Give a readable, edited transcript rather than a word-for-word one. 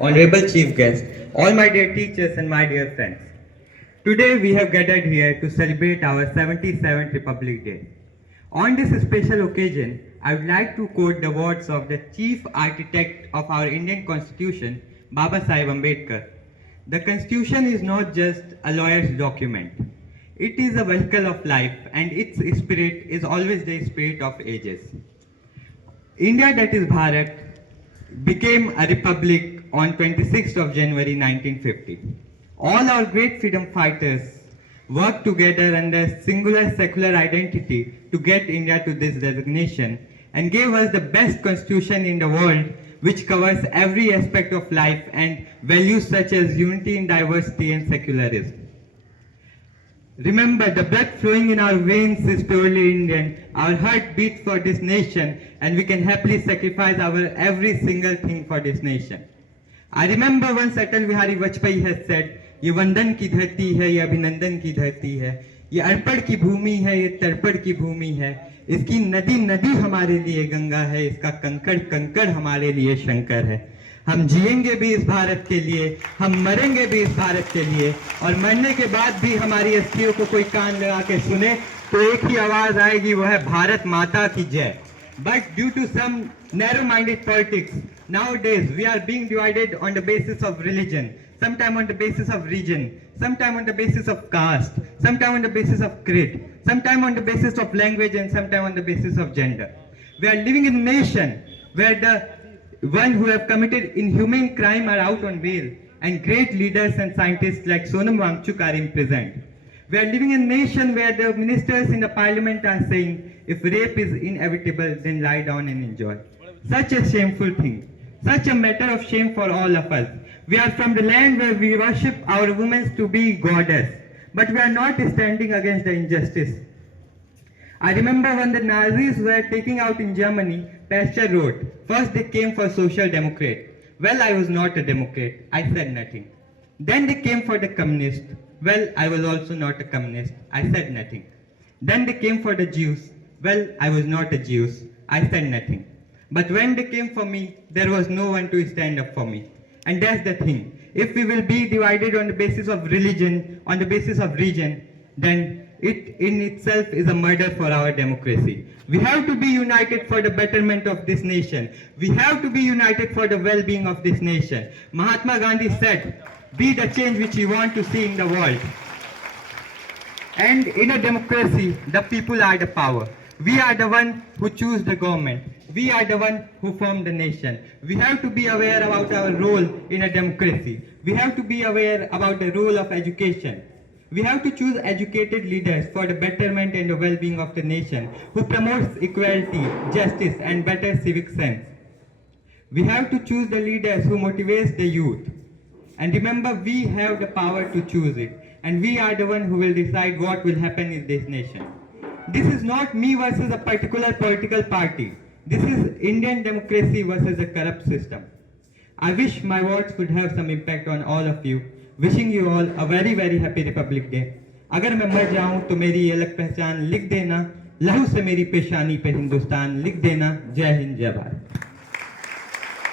Honorable Chief Guest, all my dear teachers and my dear friends. Today we have gathered here to celebrate our 77th Republic Day. On this special occasion, I would like to quote the words of the chief architect of our Indian Constitution, Baba Sahib Ambedkar. The Constitution is not just a lawyer's document. It is a vehicle of life and its spirit is always the spirit of ages. India, that is Bharat, became a republic on 26th of January 1950. All our great freedom fighters worked together under singular secular identity to get India to this designation and gave us the best constitution in the world, which covers every aspect of life and values such as unity in diversity and secularism. Remember, the blood flowing in our veins is purely Indian. Our heart beats for this nation, and we can happily sacrifice our every single thing for this nation. I remember once Atal Bihari Vajpayee has said, ये वंदन की धरती है, ये अभिनंदन की धरती है, ये अर्पण की भूमि है, ये तर्पण की भूमि है, इसकी नदी नदी हमारे लिए गंगा है, इसका कंकड़ कंकड़ हमारे लिए शंकर है। हम जिएंगे भी इस भारत के लिए, हम मरेंगे भी इस भारत के लिए, और मरने के बाद भी हमारी अस्थियों को कोई कान लगा के सुने तो एक ही आवाज आएगी, वो है भारत माता की जय। But due to some narrow-minded politics, nowadays we are being divided on the basis of religion, sometime on the basis of region, sometime on the basis of caste, sometime on the basis of creed, sometime on the basis of language, and sometime on the basis of gender. We are living in a nation where the one who have committed inhumane crime are out on bail, and great leaders and scientists like Sonam Wangchuk are imprisoned. We are living in a nation where the ministers in the parliament are saying, if rape is inevitable, then lie down and enjoy. Such a shameful thing, such a matter of shame for all of us. We are from the land where we worship our women to be goddess, but we are not standing against the injustice. I remember when the Nazis were taking out in Germany, Pasteur wrote, first they came for social democrat. Well, I was not a democrat, I said nothing. Then they came for the communist. Well, I was also not a communist, I said nothing. Then they came for the Jews. Well, I was not a Jew, I said nothing. But when they came for me, there was no one to stand up for me. And that's the thing. If we will be divided on the basis of religion, on the basis of region, then it in itself is a murder for our democracy. We have to be united for the betterment of this nation. We have to be united for the well-being of this nation. Mahatma Gandhi said, be the change which you want to see in the world. And in a democracy, the people are the power. We are the one who choose the government. We are the one who form the nation. We have to be aware about our role in a democracy. We have to be aware about the role of education. We have to choose educated leaders for the betterment and the well-being of the nation, who promotes equality, justice, and better civic sense. We have to choose the leaders who motivates the youth. And remember, we have the power to choose it. And we are the one who will decide what will happen in this nation. This is not me versus a particular political party. This is Indian democracy versus a corrupt system. I wish my words could have some impact on all of you. Wishing you all a very very happy Republic Day. अगर मैं मर जाऊं तो मेरी ये अलग पहचान लिख देना, लहू से मेरी पेशानी पे हिंदुस्तान लिख देना। जय हिंद, जय भारत।